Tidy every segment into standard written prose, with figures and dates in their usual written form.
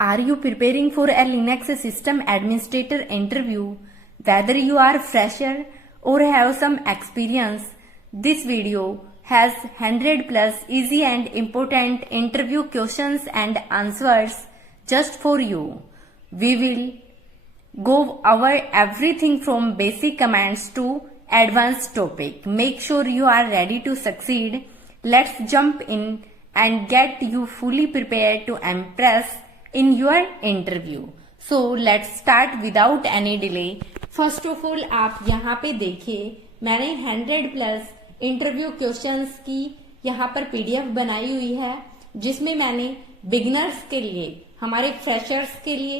Are you preparing for a Linux system administrator interview? Whether you are fresher or have some experience, this video has 100 plus easy and important interview questions and answers just for you. We will go over everything from basic commands to advanced topic. Make sure you are ready to succeed. Let's jump in and get you fully prepared to impress in your interview. So let's start without any delay. First of all आप यहाँ पे देखिए मैंने 100 plus interview questions की यहाँ पर PDF बनाई हुई है, जिसमें मैंने बिगिनर्स के लिए, हमारे फ्रेशर्स के लिए,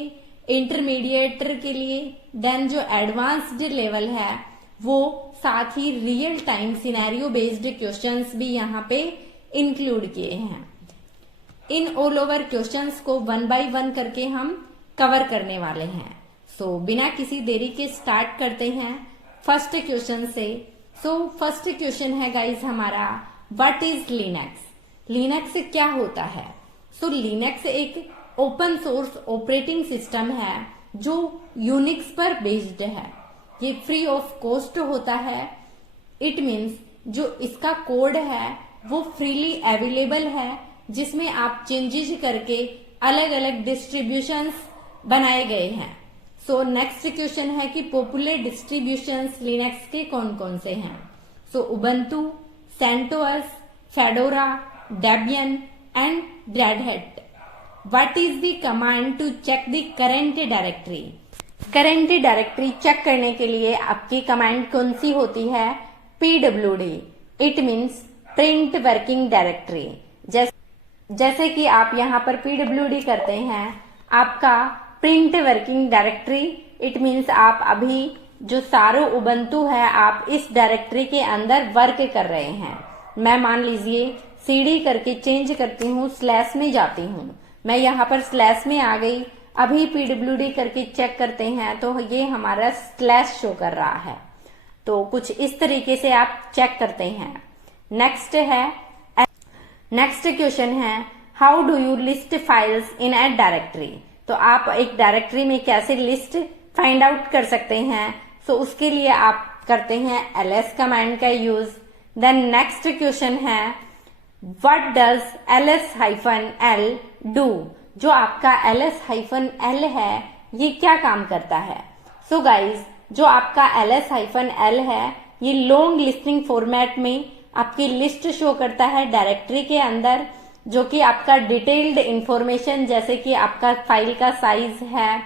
इंटरमीडिएटर के लिए, देन जो एडवांस्ड लेवल है वो, साथ ही real time scenario based questions भी यहाँ पे इंक्लूड किए हैं। इन ऑल ओवर क्वेश्चंस को वन बाय वन करके हम कवर करने वाले हैं। सो बिना किसी देरी के स्टार्ट करते हैं फर्स्ट क्वेश्चन से। फर्स्ट क्वेश्चन है गाइज हमारा, व्हाट इज लिनक्स? लिनक्स क्या होता है? लिनक्स एक ओपन सोर्स ऑपरेटिंग सिस्टम है जो यूनिक्स पर बेस्ड है। ये फ्री ऑफ कॉस्ट होता है। इट मीन्स जो इसका कोड है वो फ्रीली अवेलेबल है, जिसमें आप चेंजेस करके अलग अलग डिस्ट्रीब्यूशंस बनाए गए हैं। नेक्स्ट क्वेश्चन है कि पॉपुलर डिस्ट्रीब्यूशंस लिनक्स के कौन कौन से हैं? Ubuntu, CentOS, Fedora, Debian and Red Hat. What is the command to check the current directory? Current directory check करने के लिए आपकी कमांड कौन सी होती है? PWD। It means print working directory. जैसे कि आप यहाँ पर PWD करते हैं, आपका print working directory, it means आप अभी जो सारो उबंटू है आप इस डायरेक्टरी के अंदर वर्क कर रहे हैं। मैं मान लीजिए CD करके चेंज करती हूँ, स्लैश में जाती हूँ, मैं यहाँ पर स्लैश में आ गई, अभी PWD करके चेक करते हैं तो ये हमारा स्लैश शो कर रहा है। तो कुछ इस तरीके से आप चेक करते हैं। नेक्स्ट क्वेश्चन है, how do you list files in A directory? तो आप एक डायरेक्टरी में कैसे लिस्ट फाइंड आउट कर सकते हैं? उसके लिए आप करते हैं ls कमांड का यूज। देन नेक्स्ट क्वेश्चन है, व्हाट डज ls-l डू? जो आपका ls-l है ये क्या काम करता है? गाइज जो आपका ls-l है ये लॉन्ग लिस्टिंग फॉर्मेट में आपकी लिस्ट शो करता है डायरेक्टरी के अंदर, जो कि आपका डिटेल्ड इंफॉर्मेशन जैसे कि आपका फाइल का साइज है,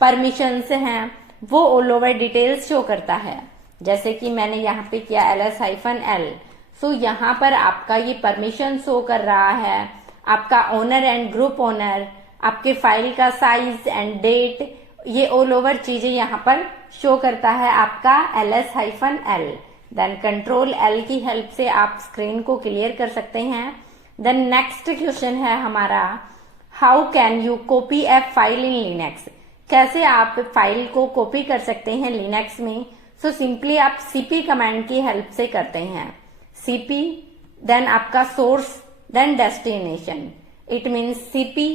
परमिशंस हैं, वो ऑल ओवर डिटेल्स शो करता है। जैसे कि मैंने यहाँ पे किया ls-l। यहाँ पर आपका ये परमिशन शो कर रहा है, आपका ओनर एंड ग्रुप ओनर, आपके फाइल का साइज एंड डेट, ये ऑल ओवर चीजें यहाँ पर शो करता है आपका ls-l। देन कंट्रोल L की हेल्प से आप स्क्रीन को क्लियर कर सकते हैं। देन नेक्स्ट क्वेश्चन है हमारा, how can you copy A file in Linux? कैसे आप फाइल को कॉपी कर सकते हैं लिनक्स में? सिंपली आप cp कमांड की हेल्प से करते हैं। cp देन आपका source then destination, it means cp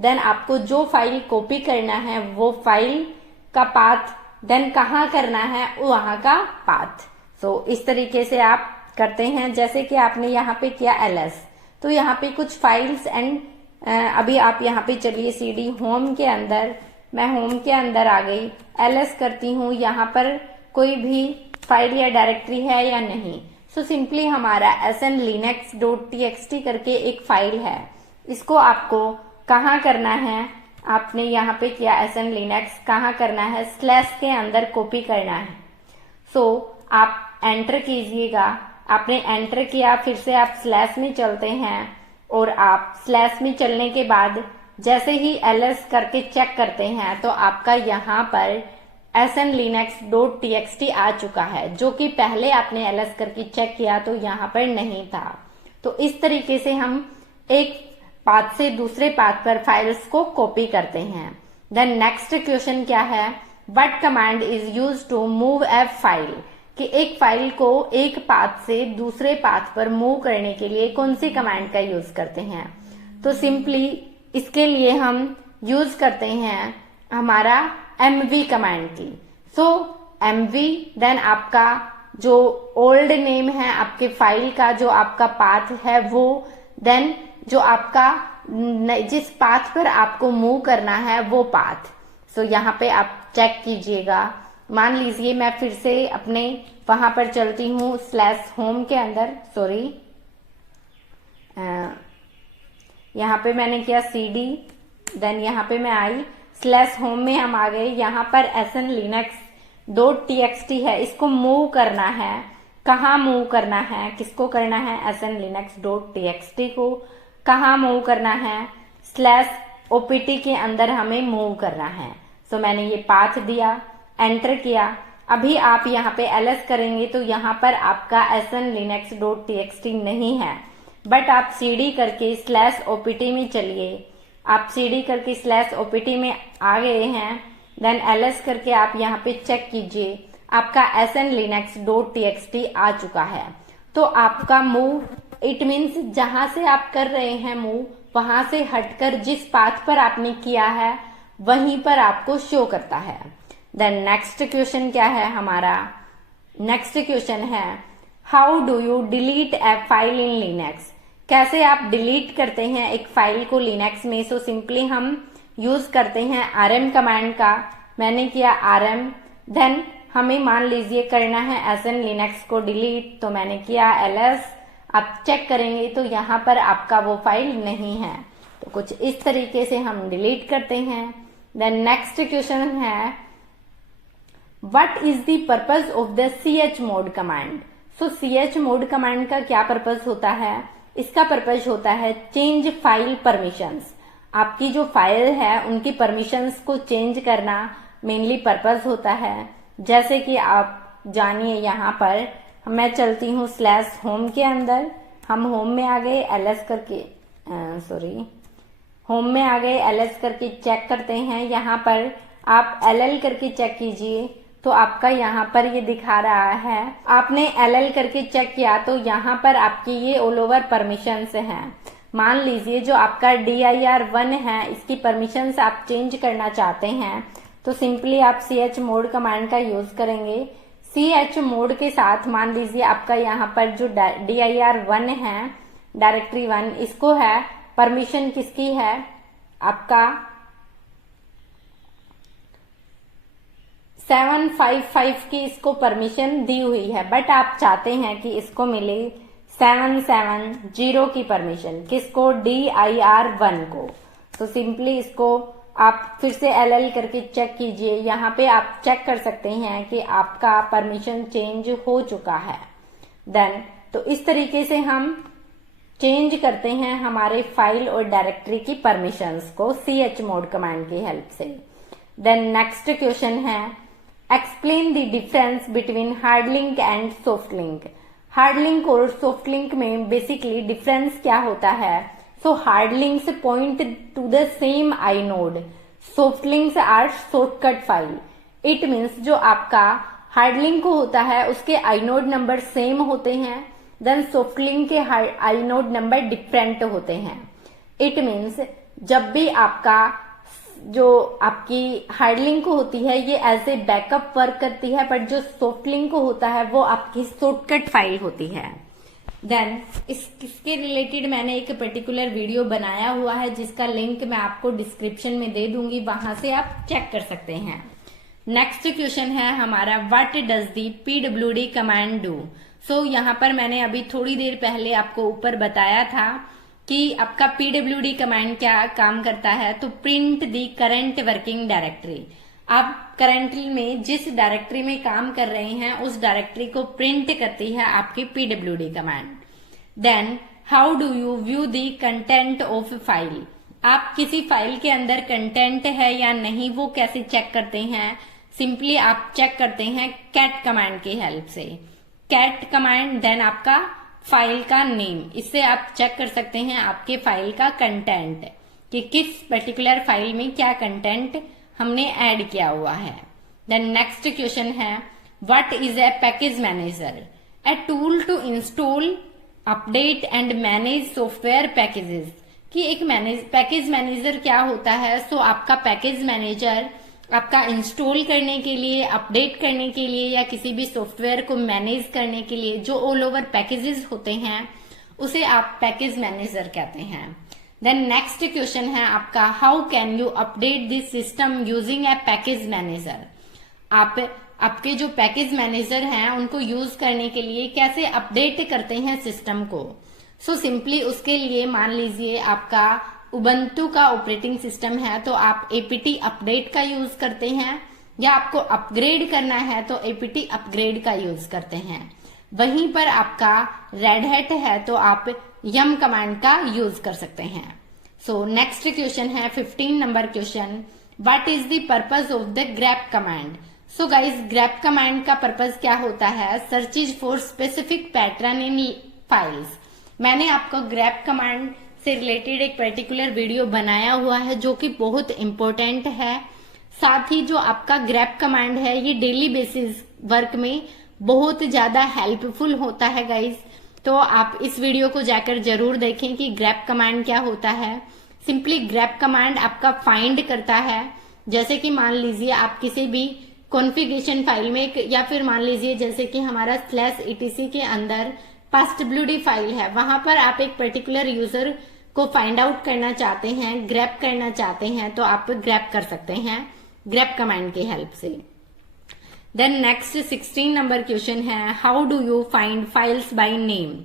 then आपको जो फाइल कॉपी करना है वो फाइल का पाथ, देन कहाँ करना है वहां का पाथ। इस तरीके से आप करते हैं। जैसे कि आपने यहाँ पे किया ls, तो यहाँ पे कुछ फाइल्स एंड अभी आप यहाँ पे चलिए CD होम के अंदर, मैं होम के अंदर आ गई, ls करती हूँ, यहाँ पर कोई भी फाइल या डायरेक्टरी है या नहीं। सिंपली हमारा snlinux.txt करके एक फाइल है, इसको आपको कहाँ करना है? आपने यहाँ पे किया snlinux, कहाँ करना है? स्लैश के अंदर कॉपी करना है। आप एंटर कीजिएगा। आपने एंटर किया, फिर से आप स्लैश में चलते हैं और आप स्लैश में चलने के बाद जैसे ही ls करके चेक करते हैं तो आपका यहाँ पर snlinux.txt आ चुका है, जो कि पहले आपने ls करके चेक किया तो यहाँ पर नहीं था। तो इस तरीके से हम एक पाथ से दूसरे पाथ पर फाइल्स को कॉपी करते हैं। देन नेक्स्ट क्वेश्चन क्या है, what command is use to move a file? कि एक फाइल को एक पाथ से दूसरे पाथ पर मूव करने के लिए कौन सी कमांड का यूज करते हैं? सिंपली इसके लिए हम यूज करते हैं हमारा mv कमांड की। सो mv देन आपका जो ओल्ड नेम है आपके फाइल का, जो आपका पाथ है वो, देन जो आपका जिस पाथ पर आपको मूव करना है वो पाथ। सो यहाँ पे आप चेक कीजिएगा। मान लीजिए मैं फिर से अपने वहां पर चलती हूँ /home के अंदर, सॉरी यहाँ पे मैंने किया cd, देन यहाँ पे मैं आई /home में हम आ गए। यहाँ पर snlinux.txt है, इसको मूव करना है। कहाँ मूव करना है, किसको करना है, snlinux.txt को कहाँ मूव करना है, /opt के अंदर हमें मूव करना है। सो मैंने ये पाथ दिया, एंटर किया। अभी आप यहाँ पे ls करेंगे तो यहाँ पर आपका snlinux.txt नहीं है, बट आप cd करके /opt में चलिए। आप cd करके /opt में आ गए हैं, देन ls करके आप यहाँ पे चेक कीजिए, आपका snlinux.txt आ चुका है। तो आपका मूव, इट मीन्स जहां से आप कर रहे हैं मूव, वहां से हटकर जिस पाथ पर आपने किया है वहीं पर आपको शो करता है। देन नेक्स्ट क्वेश्चन क्या है हमारा, नेक्स्ट क्वेश्चन है how do you delete A file in Linux. कैसे आप डिलीट करते हैं एक फाइल को लिनक्स में। सो सिंपली हम यूज करते हैं rm कमांड का। मैंने किया rm, देन हमें मान लीजिए करना है snlinux को डिलीट, तो मैंने किया ls। आप चेक करेंगे तो यहाँ पर आपका वो फाइल नहीं है। तो कुछ इस तरीके से हम डिलीट करते हैं। देन नेक्स्ट क्वेश्चन है what is the purpose of the chmod command. So chmod command का क्या पर्पज होता है, इसका पर्पज होता है चेंज फाइल परमिशंस। आपकी जो फाइल है उनकी परमिशंस को चेंज करना मेनली पर्पज होता है। जैसे कि आप जानिए, यहाँ पर मैं चलती हूँ /home के अंदर, हम होम में आ गए, ls करके होम में आ गए, ls करके चेक करते हैं। यहाँ पर आप ll करके चेक कीजिए तो आपका यहाँ पर ये दिखा रहा है, आपने ll करके चेक किया तो यहाँ पर आपकी ये ऑल ओवर परमिशंस हैं। मान लीजिए जो आपका dir1 है, इसकी परमिशंस आप चेंज करना चाहते हैं तो सिंपली आप chmod कमांड का यूज करेंगे। chmod के साथ मान लीजिए आपका यहाँ पर जो dir1 है, डायरेक्टरी 1, इसको है परमिशन किसकी है, आपका 755 की इसको परमिशन दी हुई है, बट आप चाहते हैं कि इसको मिले 770 की परमिशन, किसको, dir1 को। तो सिंपली इसको आप फिर से ll करके चेक कीजिए। यहाँ पे आप चेक कर सकते हैं कि आपका परमिशन चेंज हो चुका है। देन तो इस तरीके से हम चेंज करते हैं हमारे फाइल और डायरेक्टरी की परमिशंस को chmod कमांड की हेल्प से। देन नेक्स्ट क्वेश्चन है explain the difference between hard link and soft link. Hard link और सॉफ्ट लिंक में बेसिकली डिफरेंस क्या होता है। So hard links point to the same inode, soft links are shortcut file. It means जो आपका hard link होता है उसके inode नंबर सेम होते हैं, देन सॉफ्ट लिंक के inode नंबर डिफरेंट होते हैं। इट मीन्स जब भी आपका जो आपकी हार्ड लिंक होती है ये एज ए बैकअप वर्क करती है, बट जो सॉफ्ट लिंक होता है वो आपकी शॉर्टकट फाइल होती है। देन इसके रिलेटेड मैंने एक पर्टिकुलर वीडियो बनाया हुआ है जिसका लिंक मैं आपको डिस्क्रिप्शन में दे दूंगी, वहां से आप चेक कर सकते हैं। नेक्स्ट क्वेश्चन है हमारा what does the pwd command do. So यहाँ पर मैंने अभी थोड़ी देर पहले आपको ऊपर बताया था कि आपका pwd कमांड क्या काम करता है। तो प्रिंट दी करंट वर्किंग डायरेक्टरी। आप करंटली में जिस डायरेक्टरी में काम कर रहे हैं उस डायरेक्टरी को प्रिंट करती है आपकी pwd command. Then how do you view the content of file. आप किसी फाइल के अंदर कंटेंट है या नहीं वो कैसे चेक करते हैं। सिंपली आप चेक करते हैं कैट कमांड की हेल्प से। कैट कमांड, देन आपका फाइल का नेम, इससे आप चेक कर सकते हैं आपके फाइल का कंटेंट कि किस पर्टिकुलर फाइल में क्या कंटेंट हमने ऐड किया हुआ है। देन नेक्स्ट क्वेश्चन है what is a package manager. A tool to install, update and manage software packages. कि एक पैकेज मैनेजर क्या होता है। सो आपका पैकेज मैनेजर आपका इंस्टॉल करने के लिए, अपडेट करने के लिए या किसी भी सॉफ्टवेयर को मैनेज करने के लिए जो ऑल ओवर पैकेजेस होते हैं उसे आप पैकेज मैनेजर कहते हैं। देन नेक्स्ट क्वेश्चन है आपका, how can you update this system using A package manager. आपके जो पैकेज मैनेजर हैं उनको यूज करने के लिए कैसे अपडेट करते हैं सिस्टम को। सो सिंपली उसके लिए मान लीजिए आपका उबंटू का ऑपरेटिंग सिस्टम है तो आप एपीटी अपडेट का यूज करते हैं, या आपको अपग्रेड करना है तो एपीटी अपग्रेड का यूज करते हैं। वहीं पर आपका रेड हैट है तो आप यम कमांड का यूज कर सकते हैं। सो नेक्स्ट क्वेश्चन है 15 number question, what is the purpose of the grab command. So guys grab command का पर्पज क्या होता है, searches for specific pattern in files. मैंने आपको ग्रैप कमांड से रिलेटेड एक पर्टिकुलर वीडियो बनाया हुआ है जो कि बहुत इंपॉर्टेंट है। साथ ही जो आपका ग्रैप कमांड है ये डेली बेसिस वर्क में बहुत ज्यादा हेल्पफुल होता है गाइज। तो आप इस वीडियो को जाकर जरूर देखें कि ग्रैप कमांड क्या होता है। सिंपली ग्रैप कमांड आपका फाइंड करता है, जैसे कि मान लीजिए आप किसी भी कॉन्फ़िगरेशन फाइल में, या फिर मान लीजिए जैसे कि हमारा /etc के अंदर pastblud फाइल है, वहां पर आप एक पर्टिकुलर यूजर को फाइंड आउट करना चाहते हैं, ग्रैप करना चाहते हैं, तो आप ग्रैप कर सकते हैं ग्रैप कमांड की हेल्प से। देन नेक्स्ट 16 नंबर क्वेश्चन है, how do you find files by name.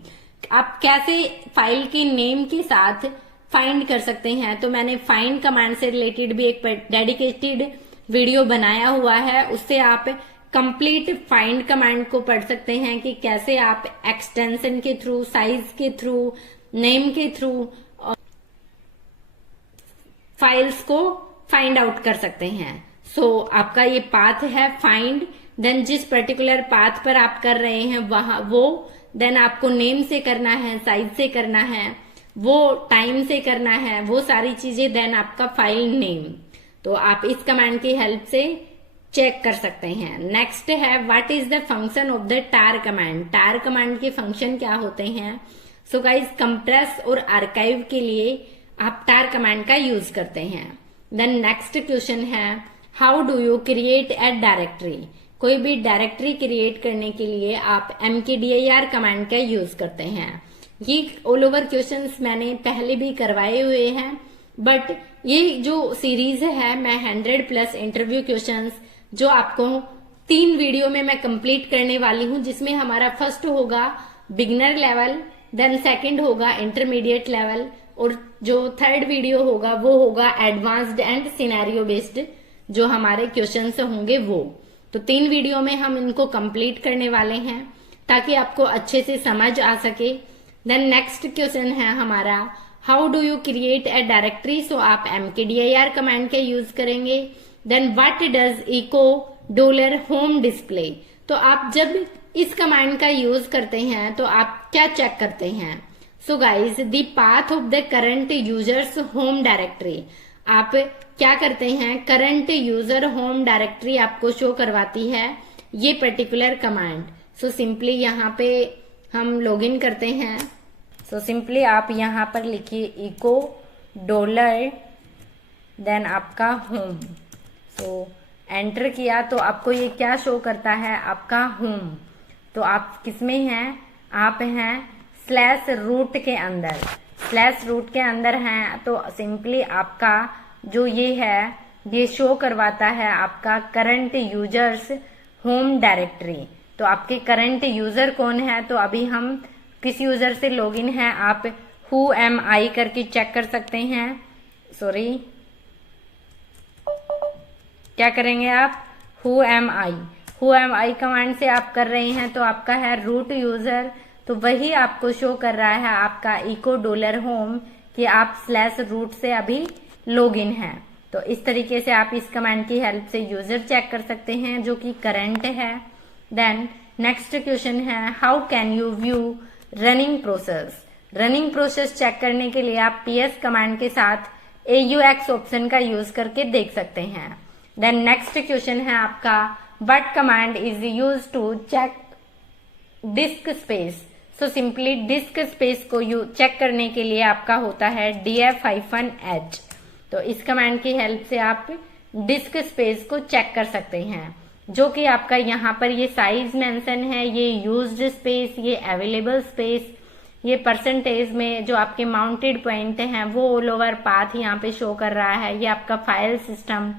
आप कैसे फाइल के नेम के साथ फाइंड कर सकते हैं। तो मैंने फाइंड कमांड से रिलेटेड भी एक डेडिकेटेड वीडियो बनाया हुआ है, उससे आप कंप्लीट फाइंड कमांड को पढ़ सकते हैं कि कैसे आप एक्सटेंशन के थ्रू, साइज के थ्रू, नेम के थ्रू फाइल्स को फाइंड आउट कर सकते हैं। सो आपका ये पाथ है फाइंड, देन जिस पर्टिकुलर पाथ पर आप कर रहे हैं वहां देन आपको नेम से करना है, साइज से करना है, वो टाइम से करना है, वो सारी चीजें, देन आपका फाइल नेम। तो आप इस कमांड की हेल्प से चेक कर सकते हैं। नेक्स्ट है, what is the function of the tar command. Tar command के फंक्शन क्या होते हैं। सो गाइज कंप्रेस और आर्काइव के लिए आप टार कमांड का यूज करते हैं। देन नेक्स्ट क्वेश्चन है, how do you create a directory. कोई भी डायरेक्टरी क्रिएट करने के लिए आप mkdir कमांड का यूज करते हैं। ये ऑल ओवर क्वेश्चंस मैंने पहले भी करवाए हुए हैं, बट ये जो सीरीज है मैं 100+ इंटरव्यू क्वेश्चंस जो आपको 3 वीडियो में मैं कंप्लीट करने वाली हूं, जिसमें हमारा फर्स्ट होगा बिगिनर लेवल, देन सेकंड होगा इंटरमीडिएट लेवल, और जो थर्ड वीडियो होगा वो होगा एडवांस्ड एंड सिनेरियो बेस्ड जो हमारे क्वेश्चंस होंगे वो। तो 3 वीडियो में हम इनको कंप्लीट करने वाले हैं ताकि आपको अच्छे से समझ आ सके। देन नेक्स्ट क्वेश्चन है हमारा, how do you create a directory. So आप mkdir कमांड का यूज करेंगे। Then what does echo $home display. तो आप जब इस कमांड का यूज करते हैं तो आप क्या चेक करते हैं। So guys the path of the current users home directory. आप क्या करते हैं, करंट यूजर होम डायरेक्टरी आपको शो करवाती है ये पर्टिकुलर कमांड। सो सिंपली यहाँ पे हम लॉगिन करते हैं। सो सिंपली आप यहाँ पर लिखिए इको $, देन आपका होम। सो एंटर किया तो आपको ये क्या शो करता है, आपका होम। तो आप किसमें हैं, आप हैं /रूट के अंदर। /रूट के अंदर हैं तो सिंपली आपका जो ये है ये शो करवाता है आपका करंट यूजर्स होम डायरेक्टरी। तो आपके करंट यूजर कौन है, तो अभी हम किस यूजर से लॉगिन है, आप who am I करके चेक कर सकते हैं। सॉरी, क्या करेंगे आप, who am I कमांड से आप कर रहे हैं तो आपका है रूट यूजर। तो वही आपको शो कर रहा है आपका इको $home कि आप /रूट से अभी लॉगिन है। तो इस तरीके से आप इस कमांड की हेल्प से यूजर चेक कर सकते हैं जो कि करंट है। देन नेक्स्ट क्वेश्चन है, how can you view running process. Running process check करने के लिए आप ps कमांड के साथ aux ऑप्शन का यूज करके देख सकते हैं। देन नेक्स्ट क्वेश्चन है आपका, what command is use to check disk space. So simply disk space को चेक करने के लिए आपका होता है df-h। तो इस कमांड की हेल्प से आप डिस्क स्पेस को चेक कर सकते हैं, जो कि आपका यहाँ पर ये साइज मेंशन है, ये यूज्ड स्पेस, ये अवेलेबल स्पेस, ये परसेंटेज में जो आपके माउंटेड पॉइंट हैं वो ऑल ओवर पाथ यहाँ पे शो कर रहा है। ये आपका फाइल सिस्टम,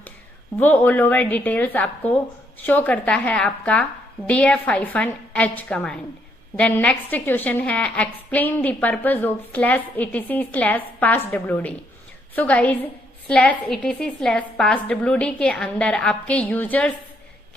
वो ऑल ओवर डिटेल्स आपको शो करता है आपका df-h command. Then next question है explain the purpose of /etc/passwd। So guys /etc/passwd के अंदर आपके यूजर्स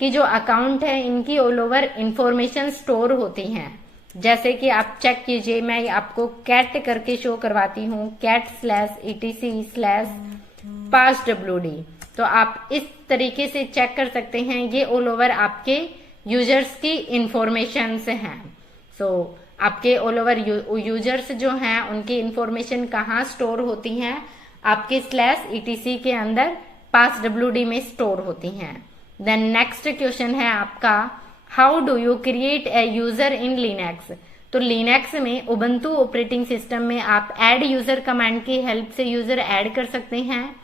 की जो अकाउंट है इनकी ऑल ओवर इंफॉर्मेशन स्टोर होती हैं। जैसे कि आप चेक कीजिए, मैं आपको कैट करके शो करवाती हूँ, cat/etc/passwd। तो आप इस तरीके से चेक कर सकते हैं, ये ऑल ओवर आपके यूजर्स की इंफॉर्मेशन हैं। सो आपके ऑल ओवर यूजर्स जो हैं उनकी इंफॉर्मेशन कहाँ स्टोर होती हैं, आपके /etc के अंदर passwd में स्टोर होती हैं। देन नेक्स्ट क्वेश्चन है आपका how do you create a user in Linux. तो लिनक्स में उबंटू ऑपरेटिंग सिस्टम में आप ऐड यूजर कमांड की हेल्प से यूजर ऐड कर सकते हैं।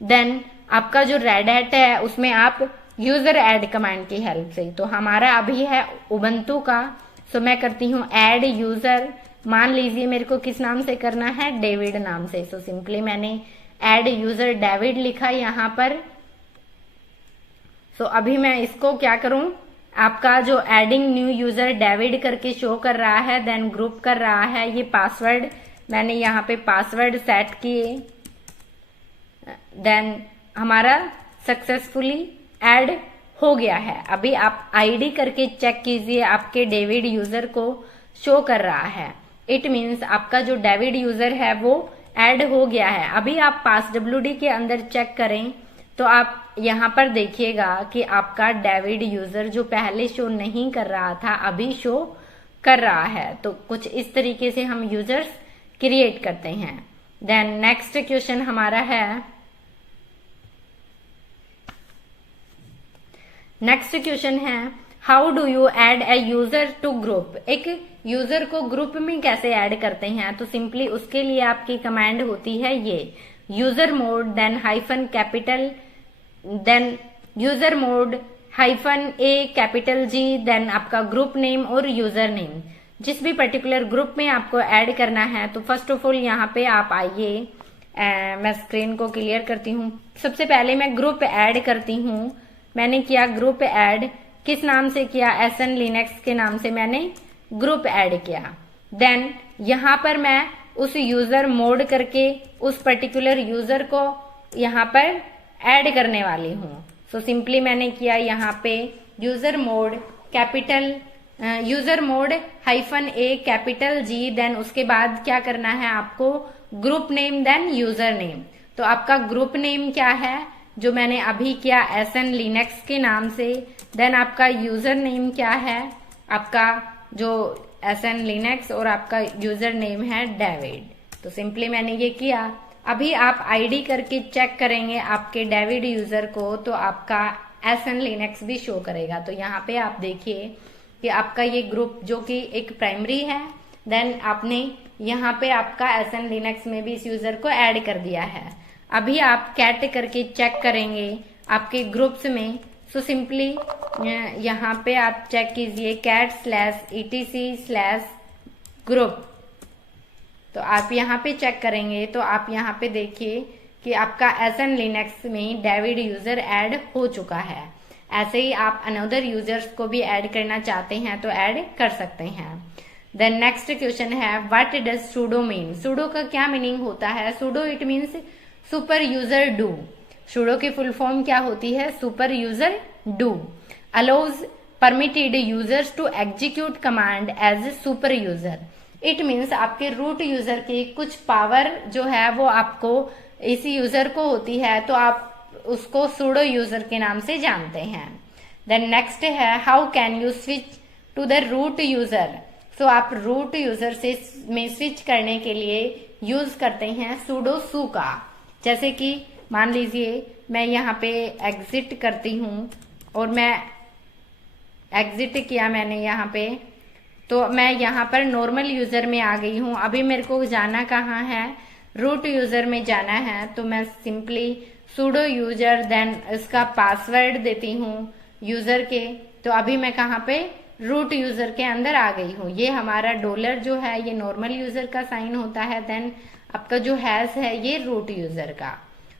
देन आपका जो रेड हैट है उसमें आप यूजर ऐड कमांड की हेल्प से, तो हमारा अभी है उबंटू का, सो मैं करती हूँ ऐड यूजर। मान लीजिए मेरे को किस नाम से करना है, डेविड नाम से। सो सिंपली मैंने ऐड यूजर डेविड लिखा यहाँ पर। सो अभी मैं इसको क्या करूं, आपका जो एडिंग न्यू यूजर डेविड करके शो कर रहा है, देन ग्रुप कर रहा है। ये पासवर्ड मैंने यहाँ पे पासवर्ड सेट किए, देन हमारा सक्सेसफुली ऐड हो गया है। अभी आप आईडी करके चेक कीजिए, आपके डेविड यूजर को शो कर रहा है। इट मीन्स आपका जो डेविड यूजर है वो ऐड हो गया है। अभी आप passwd के अंदर चेक करें तो आप यहाँ पर देखिएगा कि आपका डेविड यूजर जो पहले शो नहीं कर रहा था अभी शो कर रहा है। तो कुछ इस तरीके से हम यूजर्स क्रिएट करते हैं। देन नेक्स्ट क्वेश्चन हमारा है, नेक्स्ट क्वेश्चन है how do you add a user to group. एक यूजर को ग्रुप में कैसे ऐड करते हैं, तो सिंपली उसके लिए आपकी कमांड होती है ये user mode then hyphen capital then user mode hyphen A capital G then आपका ग्रुप नेम और यूजर नेम। जिस भी पर्टिकुलर ग्रुप में आपको ऐड करना है तो फर्स्ट ऑफ ऑल यहाँ पे आप आइए, मैं स्क्रीन को क्लियर करती हूँ। सबसे पहले मैं ग्रुप ऐड करती हूँ। मैंने किया ग्रुप ऐड, किस नाम से किया, SN लिनक्स के नाम से मैंने ग्रुप ऐड किया। देन यहाँ पर मैं उस यूजर मोड करके उस पर्टिकुलर यूजर को यहाँ पर ऐड करने वाली हूँ। सो सिंपली मैंने किया यहाँ पे user mode capital user mode hyphen A capital G then उसके बाद क्या करना है आपको group name then user name. तो आपका ग्रुप नेम क्या है जो मैंने अभी किया SN लिनक्स के नाम से, देन आपका यूजर नेम क्या है, आपका जो SN लिनक्स और आपका यूजर नेम है डेविड। तो सिंपली मैंने ये किया। अभी आप आईडी करके चेक करेंगे आपके डेविड यूजर को तो आपका SN लिनक्स भी शो करेगा। तो यहाँ पे आप देखिए कि आपका ये ग्रुप जो कि एक प्राइमरी है, देन आपने यहाँ पे आपका SN लिनक्स में भी इस यूजर को ऐड कर दिया है। अभी आप कैट करके चेक करेंगे आपके ग्रुप्स में। सो सिंपली यहाँ पे आप चेक कीजिए cat/etc/group। तो आप यहाँ पे चेक करेंगे तो आप यहाँ पे देखिए कि आपका SN लिनक्स में डेविड यूजर ऐड हो चुका है। ऐसे ही आप अनदर यूजर्स को भी ऐड करना चाहते हैं तो ऐड कर सकते हैं। देन नेक्स्ट क्वेश्चन है what does sudo mean. Sudo का क्या मीनिंग होता है। Sudo it means super user do. Sudo की फुल फॉर्म क्या होती है, super user do. Allows permitted users to execute command as super user. It means आपके रूट यूजर की कुछ पावर जो है वो आपको इसी यूजर को होती है, तो आप उसको सुडो यूजर के नाम से जानते हैं। देन नेक्स्ट है how can you switch to the root user. So आप रूट यूजर से में स्विच करने के लिए यूज करते हैं सुडो सू का। जैसे कि मान लीजिए मैं यहाँ पे एग्जिट करती हूँ और मैं एग्जिट किया मैंने यहाँ पे, तो मैं यहाँ पर नॉर्मल यूजर में आ गई हूँ। अभी मेरे को जाना कहाँ है, रूट यूजर में जाना है। तो मैं सिंपली sudo यूजर देन इसका पासवर्ड देती हूँ यूजर के। तो अभी मैं कहाँ पे, रूट यूजर के अंदर आ गई हूँ। ये हमारा डॉलर जो है ये नॉर्मल यूजर का साइन होता है, देन आपका जो हैश है ये रूट यूजर का।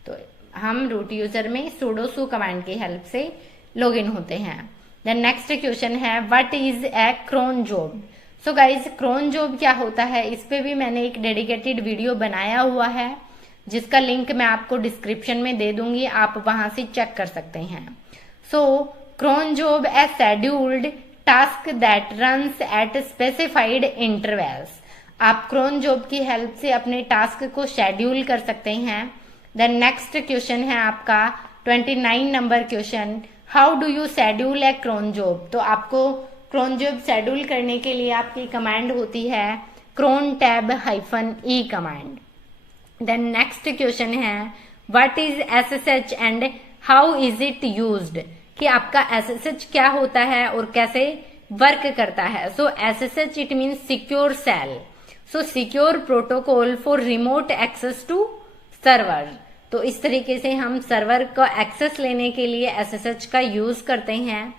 तो हम रूट यूजर में sudo su कमांड की हेल्प से लॉगिन होते हैं। देन नेक्स्ट क्वेश्चन है what is a cron job. So guys cron job क्या होता है, इस पे भी मैंने एक डेडिकेटेड वीडियो बनाया हुआ है जिसका लिंक मैं आपको डिस्क्रिप्शन में दे दूंगी, आप वहां से चेक कर सकते हैं। So cron job a scheduled task that runs at specified intervals. आप क्रोन जॉब की हेल्प से अपने टास्क को शेड्यूल कर सकते हैं। देन नेक्स्ट क्वेश्चन है आपका 29 number question, how do you schedule a cron job. तो आपको क्रोन जॉब शेड्यूल करने के लिए आपकी कमांड होती है cron tab -e command. Then next question है what is SSH and how is it used, कि आपका SSH क्या होता है और कैसे वर्क करता है। So SSH it means secure shell, so secure protocol for remote access to server. तो इस तरीके से हम सर्वर का एक्सेस लेने के लिए SSH का यूज करते हैं।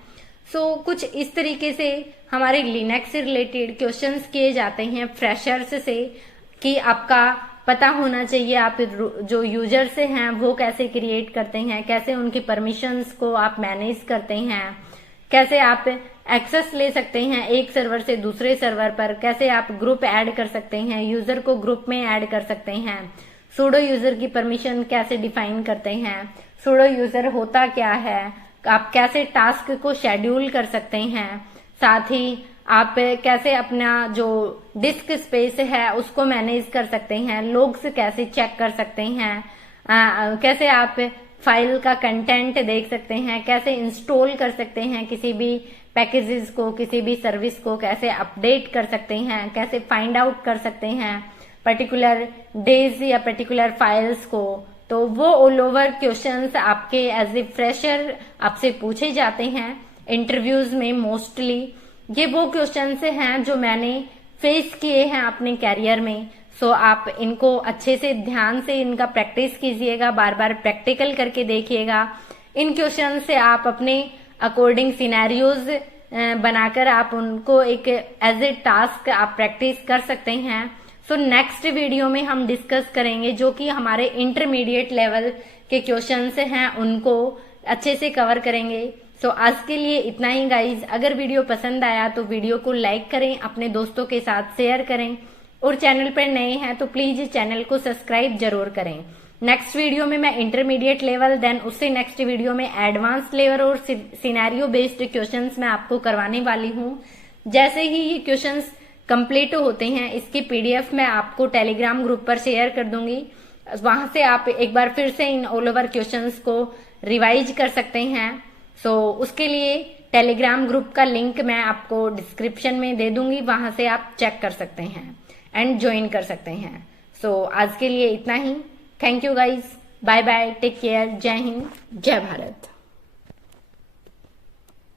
सो कुछ इस तरीके से हमारे लिनक्स से रिलेटेड क्वेश्चंस किए जाते हैं फ्रेशर्स से, कि आपका पता होना चाहिए आप जो यूजर से हैं वो कैसे क्रिएट करते हैं, कैसे उनकी परमिशंस को आप मैनेज करते हैं, कैसे आप एक्सेस ले सकते हैं एक सर्वर से दूसरे सर्वर पर, कैसे आप ग्रुप ऐड कर सकते हैं, यूजर को ग्रुप में ऐड कर सकते हैं, sudo यूजर की परमिशन कैसे डिफाइन करते हैं, sudo यूजर होता क्या है, आप कैसे टास्क को शेड्यूल कर सकते हैं, साथ ही आप कैसे अपना जो डिस्क स्पेस है उसको मैनेज कर सकते हैं, लोग्स कैसे चेक कर सकते हैं, कैसे आप फाइल का कंटेंट देख सकते हैं, कैसे इंस्टॉल कर सकते हैं किसी भी पैकेजेस को, किसी भी सर्विस को कैसे अपडेट कर सकते हैं, कैसे फाइंड आउट कर सकते हैं पर्टिकुलर डेज या पर्टिकुलर फाइल्स को। तो वो ऑल ओवर क्वेश्चंस आपके एज ए फ्रेशर आपसे पूछे जाते हैं इंटरव्यूज में मोस्टली। ये वो क्वेश्चंस हैं जो मैंने फेस किए हैं अपने कैरियर में। सो आप इनको अच्छे से ध्यान से इनका प्रैक्टिस कीजिएगा, बार बार प्रैक्टिकल करके देखिएगा। इन क्वेश्चन से आप अपने अकॉर्डिंग सिनेरियोज बनाकर आप उनको एक एज ए टास्क आप प्रैक्टिस कर सकते हैं। सो नेक्स्ट वीडियो में हम डिस्कस करेंगे जो कि हमारे इंटरमीडिएट लेवल के क्वेश्चंस हैं उनको अच्छे से कवर करेंगे। तो आज के लिए इतना ही गाइज। अगर वीडियो पसंद आया तो वीडियो को लाइक करें, अपने दोस्तों के साथ शेयर करें और चैनल पर नए हैं तो प्लीज चैनल को सब्सक्राइब जरूर करें। नेक्स्ट वीडियो में मैं इंटरमीडिएट लेवल, देन उससे नेक्स्ट वीडियो में एडवांस लेवल और सिनेरियो बेस्ड क्वेश्चंस मैं आपको करवाने वाली हूँ। जैसे ही ये क्वेश्चंस कंप्लीट होते हैं इसकी PDF मैं आपको टेलीग्राम ग्रुप पर शेयर कर दूंगी, वहां से आप एक बार फिर से इन ऑल ओवर क्वेश्चंस को रिवाइज कर सकते हैं। सो उसके लिए टेलीग्राम ग्रुप का लिंक मैं आपको डिस्क्रिप्शन में दे दूंगी, वहां से आप चेक कर सकते हैं एंड ज्वाइन कर सकते हैं। सो आज के लिए इतना ही। Thank you guys, bye bye, take care, जय हिंद, जय भारत।